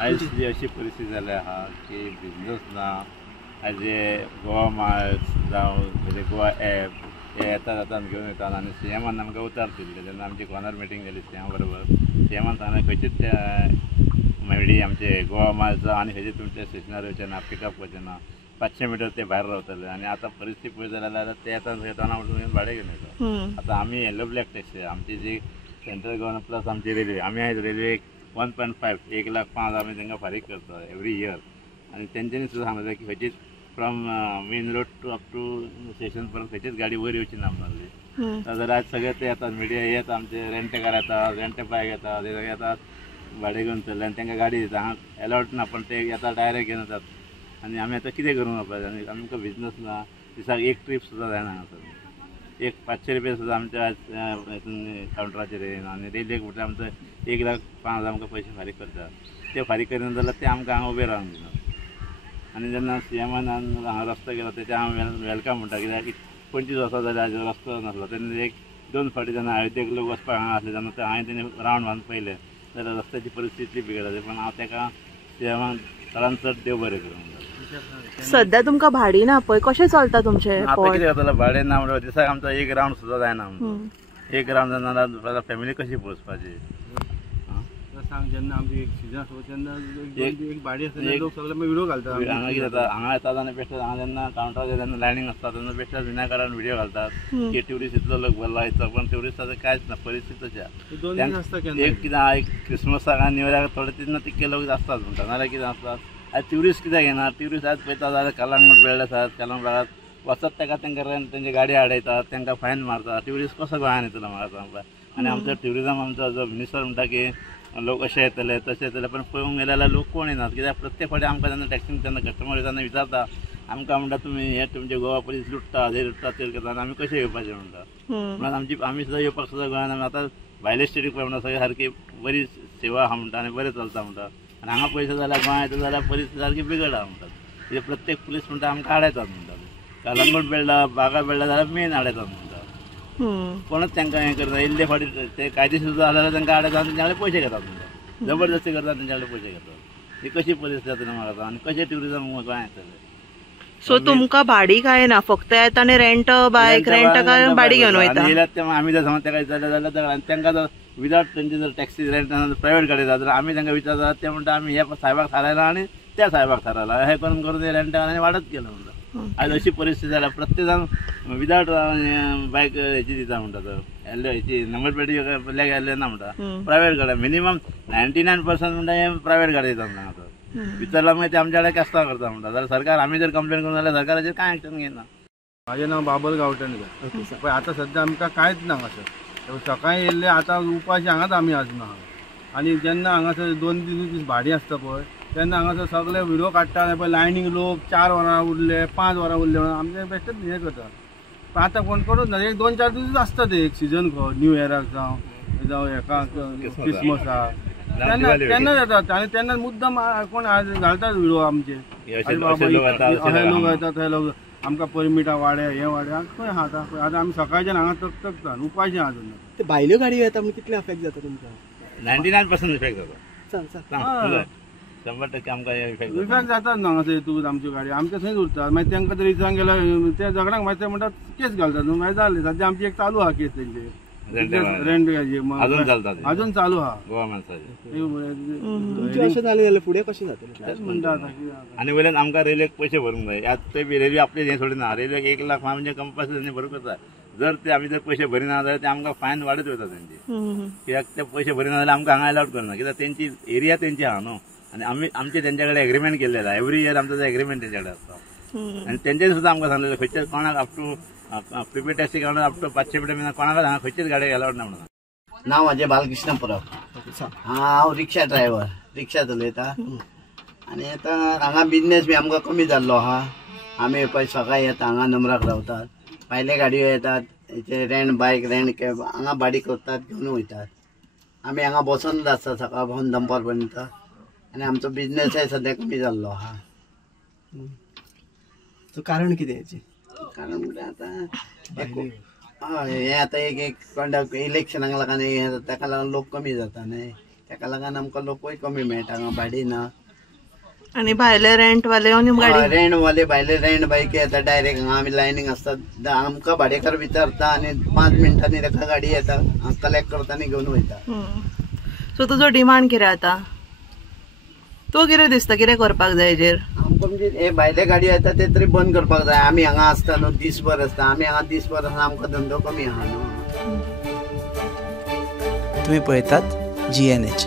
आयज अशी परिस्थिती जाल्या आहा की बिझनस ना आज गोवा मार्क्स जावं गोवा ॲप हे येता घेवन येतात आनी सीएमान आमकां उतार दिल्ले जेन्ना आमची कॉर्नर मिटींग जाली सीएमा बरोबर सीएमान सांगलें खंयचीच मेळ्ळी आमचे गोवा मार्क्स आनी खंयचे तुमचे स्टेशनार वयचें ना पिकअप वचचें ना 500 मीटर ते भायर रावतले आनी आतां परिस्थिती पळय जाल्यार ते येताना वचून भाडें घेवन येता आतां आमी येलो ब्लॅक टॅक्सी आमची जी सेंट्रल गव्हर्नमेंट प्लस आमची रेल्वे आमी आयज रेल्वेक 1.5 1,05,000 आमी तांकां फारीक करता एवरी इयर आनी तेंच्यांनी सुद्दां सांगलें की खंयचीच from main road to up to station पर्यंत खंयचीच गाडी वयर येवची ना म्हणली जाल्यार आज सगळे ते येतात मिडिया येतात आमचे रेंटेकार येतात रेंट बायक येतात ते सगळे येतात भाडें घेवन चल्ले आनी तांकां गाडी दिता हांगा एलाउड ना पण ते येतात डायरेक्ट घेवन येतात आनी आमी आतां कितें करूंक बापाय आनी आमकां बिजनस ना दिसाक एक ट्रीप सुद्दां जायना हांगासर एक 500 रुपया सुद्दां आमच्या हितून कावंटराचेर येना आनी रेल्वेक म्हटल्यार आमचो 1,05,000 आमकां पयशे फारीक करतात ते फारीक करिना जाल्यार ते आमकां हांगा उबे रावंक दिनात आनी जेन्ना सीएमान हांगा रस्तो गेलो तेचे हांव वेलकम म्हणटा कित्याक 25 वर्सां जाल्यार हाजो रस्तो नासलो तेन्ना 1-2 फावटी जेन्ना अयोध्येक लोक वचपाक हांगा आसले तेन्ना हांवें तेणी रावंड बांदून पयलें जाल्यार रस्त्याची परिस्थिती बिगडली पण हांव ताका सीएमान चडांत चड देव बरें करूं म्हणटा सध्या तुमकां भाडी ना पळय कशें चलता तुमचें आतां कितें जातालें भाडें ना म्हणल्यार दिसाक आमचो एक रावंड सुद्दां जायना एक रावंड जायना जाल्यार फॅमिली कशी पोसपाची सांग जेन्ना आमची एक सीजन आसता तेन्ना एक भाडी आसता लोक सगळे व्हिडिओ घालतात हांगा कितें जाता हांगा येतात आनी बेश्टेच हांगा जेन्ना कावंटराचेर जेन्ना लायनींग आसता तेन्ना बेश्टेच विनाकारण व्हिडिओ घालतात की ट्युरिस्ट इतलो लोक भरला इतलो पण ट्युरिस्टाचें कांयच ना परिस्थिती तशी एक कितें एक क्रिसमसाक आनी न्यू इयराक थोडे तेन्ना तितके लोक आसतात म्हणटा नाल्यार कितें आसतात आयज ट्युरिस्ट कित्याक येना ट्युरिस्ट आयज पळयता जाल्यार कलंगूट बेल्ड आसात कलंगूटाक वचत ताका तांकां रेंट तेंचे गाडी आडयतात तांकां फायन मारतात ट्युरिस्ट कसो गोंयांत येतलो म्हाका सांगपा आनी आमचो ट्युरिजम आमचो जो मिनिस्टर म्हणटा की लोक अशे येतले तशे येतले पण पळोवंक गेले जाल्यार लोक कोण येनात कित्याक प्रत्येक फावटी आमकां जेन्ना टॅक्सीन तेन्ना कस्टमर तेन्ना विचारता आमकां म्हणटा तुमी हे तुमचे गोवा पुलीस लुटता हे लुटता ते करता आनी आमी कशे येवपाचे म्हणटा म्हणून आमी सुद्दां येवपाक सुद्दां गोंयांत आमी आतां भायले स्टेटीक पळय म्हणटा सगळे सारकी बरी सेवा आहा म्हणटा आनी बरें चलता म्हणटा आनी हांगा पयशे जाल्यार गोंया येता जाल्यार परिस्थिती सारकी बिगडा म्हणटात म्हणजे प्रत्येक पुलीस म्हणटा आमकां आडयतात म्हणटात कलंगूट बेल्डा बागा बेल्डा जाल्यार मेन आडयतात म्हणटा कोणच तांकां हें करता इल्ले फावटी ते कायदेशीर सुद्दां जाल्यार तांकां आडयतात आनी तेंचे पयशे घेतात म्हणटा जबरदस्ती करतात तेंचे पयशे घेतात ही कशी परिस्थिती जातली म्हाका आनी कशें ट्युरिजम गोंयांत येतलें सो तुमकां भाडी काय ना फक्त येता आनी रेंट बायक रेंट भाडी घेवन वयता आमी जर समज ताका विचारलें जाल्यार तांकां जर विदावट तेंची जर टॅक्सी रेंट प्रायवेट गाडी जाता जाल्यार आमी तांकां विचारतात ते म्हणटा आमी ह्या साहेबाक थारायला आनी त्या साहेबाक थारायला हे करून करून रेंट आनी वाडत गेलो म्हणटा आज अशी परिस्थिती जाल्या प्रत्येक जाण विदावट बायक हेची दिता म्हणटा हेची नंबर प्लेटी ब्लॅक येल्ले ना म्हणटा प्रायवेट गाडी मिनिमम 99% म्हणटा हे प्रायवेट गाडी दितात हांगा विचारला मागीर ते आमच्या कडेन केस्ता करता म्हणटा जाल्यार सरकार आमी जर कंप्लेन करूं जाल्यार सरकाराचेर कांय एक्शन घेयना म्हाजें नांव बाबल गांवटण पळय आतां सद्या आमकां कांयच ना हांगासर सकाळीं येयल्ले आतां उपाशी हांगाच आमी आजून आहा आनी जेन्ना हांगासर 2 दीस भाडी आसता पळय तेन्ना हांगासर सगळे व्हिडिओ काडटा पळय लायनींग लोक 4 वरां उरले 5 वरां उरले म्हणून आमचे बेश्टेच हें करता पण आतां कोण करूच ना 1-2-4 दीस आसता ते एक सिजन न्यू इयराक जावं हेका क्रिसमसाक तेन्ना जातात आनी तेन्ना मुद्दम कोण घालतात व्हिडिओ आमचे लोक येतात थंय लोक आमकां परमिटा वाडे हे वाडे खंय आहा आतां आमी सकाळच्यान हांगा तकता उपाशी आहा अजून ते भायल्यो गाडयो येता म्हणजे कितले अफेक्ट जाता तुमकां 99% इफेक्ट जाता सांग 100% आमकां इफेक्ट जातात ना हांगासर हितून आमच्यो गाडयो आमचे थंयच उरतात मागीर तांकां तरी विचारूंक गेल्यार ते झगडाक मागीर ते म्हणटात केस घालतात न्हू मागीर जालें सद्या आमची एक चालू आहा केस तेंचे रेंट अजून चलता अजून चालू आहा गोवा माणसाचे तुमचें अशें जालें जाल्यार फुडें कशें जातलें म्हणटा आनी वयल्यान आमकां रेल्वेक पयशे भरूंक जाय आतां ते बी रेल्वे आपले हें सोडिना रेल्वेक 1 लाख म्हणजे कंपल्सरी भरूंक जाय जर ते आमी जर पयशे भरिना जाल्यार ते आमकां फायन वाडत वयता तेंची कित्याक ते पयशे भरिना जाल्यार आमकां हांगा अलाउड करना कित्याक तेंची एरिया तेंची आहा न्हू आनी आमचे तेंच्या कडेन एग्रीमेंट केल्लेलो एवरी इयर आमचो एग्रीमेंट तेंच्या कडेन आसता आनी तेंच्यानी सुद्दां आमकां सांगलेलें खंयच्याच कोणाक up to prepaid taxi counter up to 500 metre कोणाकच हांगा खंयचीच गाडी अलाउड ना म्हणून नांव म्हाजें बालकृष्ण परब हांव रिक्षा ड्रायव्हर रिक्षा चलयता आनी आतां हांगा बिजनेस बी आमकां कमी जाल्लो आहा आमी पळय सकाळीं येता हांगा नंबराक रावतात भायले गाडयो येतात हेचे रेंट बायक रेंट कॅब हांगा भाडी करतात घेवन वयतात आमी हांगा बसोनच आसता सकाळ पासून दनपार पर्यंत आनी आमचो बिजनेसय सद्या कमी जाल्लो आहा कारण कितें हेचें कारण म्हणल्यार आतां हे आतां एक कंडक्ट इलेक्शनाक लागून ताका लागून लोक कमी जाता न्हय ताका लागून आमकां लोकूय कमी मेळटा हांगा भाडी ना. आणि भायले रेंट वाले येवन गाडी रेंट वाले भायले रेंट बायक येता डायरेक्ट हांगा आमी लायनींग असतात आमकां भाडेकार विचारता आनी 5 मिनटांनी ताका गाडी येता कलेक्ट करता आनी घेवन वयता. सो तुजो डिमांड कितें आतां? तो कितें दिसता कितें करपाक जाय हेजेर? आमकां म्हणजे हे भायले गाडी येता ते तरी बंद करपाक जाय. आमी हांगा आसता न्हू दिसभर आसता आमी हांगा दिसभर आसता आमकां धंदो कमी आहा न्हू. तुम्ही पळयतात GNH.